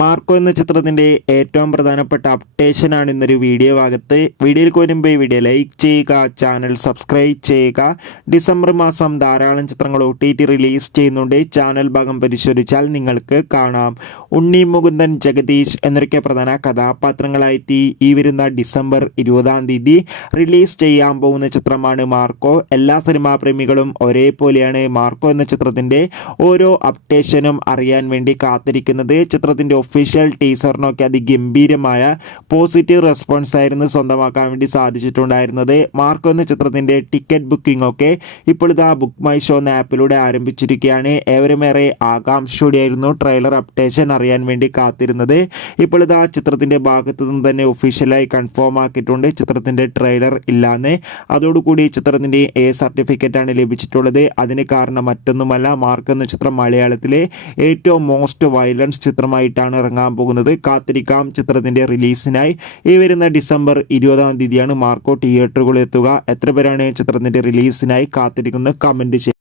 Marco എന്ന ചിത്രത്തിൻ്റെ ഏറ്റവും പ്രധാനപ്പെട്ട അപ്ഡേഷനാണ് ഇന്നൊരു വീഡിയോ ഭാഗത്ത്. വീഡിയോയിൽ വരുമ്പോൾ വീഡിയോ ലൈക്ക് ചെയ്യുക, ചാനൽ സബ്സ്ക്രൈബ് ചെയ്യുക. ഡിസംബർ മാസം ധാരാളം ചിത്രങ്ങൾ OTT റിലീസ് ചെയ്യുന്നുണ്ട്. ചാനൽ ഭാഗം പരിശോധിച്ചാൽ നിങ്ങൾക്ക് കാണാം. ഉണ്ണി മുകുന്ദൻ, ജഗദീഷ് എന്നൊക്കെ പ്രധാന കഥാപാത്രങ്ങളായി ഈ വരുന്ന ഡിസംബർ 20 റിലീസ് ചെയ്യാൻ പോകുന്ന ചിത്രമാണ് മാർക്കോ. എല്ലാ സിനിമാ പ്രേമികളും ഒരേപോലെയാണ് മാർക്കോ എന്ന ചിത്രത്തിൻ്റെ ഓരോ അപ്ഡേഷനും അറിയാൻ വേണ്ടി കാത്തിരിക്കുന്നത്. ചിത്രത്തിൻ്റെ ഒഫീഷ്യൽ ടീസറിനൊക്കെ അതിഗംഭീരമായ പോസിറ്റീവ് റെസ്പോൺസ് ആയിരുന്നു സ്വന്തമാക്കാൻ വേണ്ടി സാധിച്ചിട്ടുണ്ടായിരുന്നത്. മാർക്കോ എന്ന ചിത്രത്തിൻ്റെ ടിക്കറ്റ് ബുക്കിംഗ് ഒക്കെ ഇപ്പോൾ ഇതാ ബുക്ക് മൈ ഷോ എന്ന ആപ്പിലൂടെ ആരംഭിച്ചിരിക്കുകയാണ്. ഏവരുമേറെ ആകാംക്ഷയോടെയായിരുന്നു ട്രെയിലർ അപ്ഡേഷൻ അറിയാൻ വേണ്ടി കാത്തിരുന്നത്. ഇപ്പോൾ ഇതാ ചിത്രത്തിൻ്റെ ഭാഗത്തു നിന്ന് തന്നെ ഒഫീഷ്യലായി കൺഫേം ആക്കിയിട്ടുണ്ട് ചിത്രത്തിൻ്റെ ട്രെയിലർ ഇല്ലാന്ന്. അതോടുകൂടി ചിത്രത്തിൻ്റെ സർട്ടിഫിക്കറ്റാണ് ലഭിച്ചിട്ടുള്ളത്. അതിന് കാരണം മറ്റൊന്നുമല്ല, മാർക്കോ എന്ന ചിത്രം മലയാളത്തിലെ ഏറ്റവും മോസ്റ്റ് വയലൻസ് ചിത്രമായിട്ടാണ് ഇറങ്ങാൻ പോകുന്നത്. കാത്തിരിക്കാം ചിത്രത്തിൻ്റെ റിലീസിനായി. ഈ വരുന്ന ഡിസംബർ 20 മാർക്കോ തിയേറ്ററുകളിൽ എത്തുക. എത്ര പേരാണ് ചിത്രത്തിൻ്റെ റിലീസിനായി കാത്തിരിക്കുന്നത്? കമൻറ്റ് ചെയ്യുക.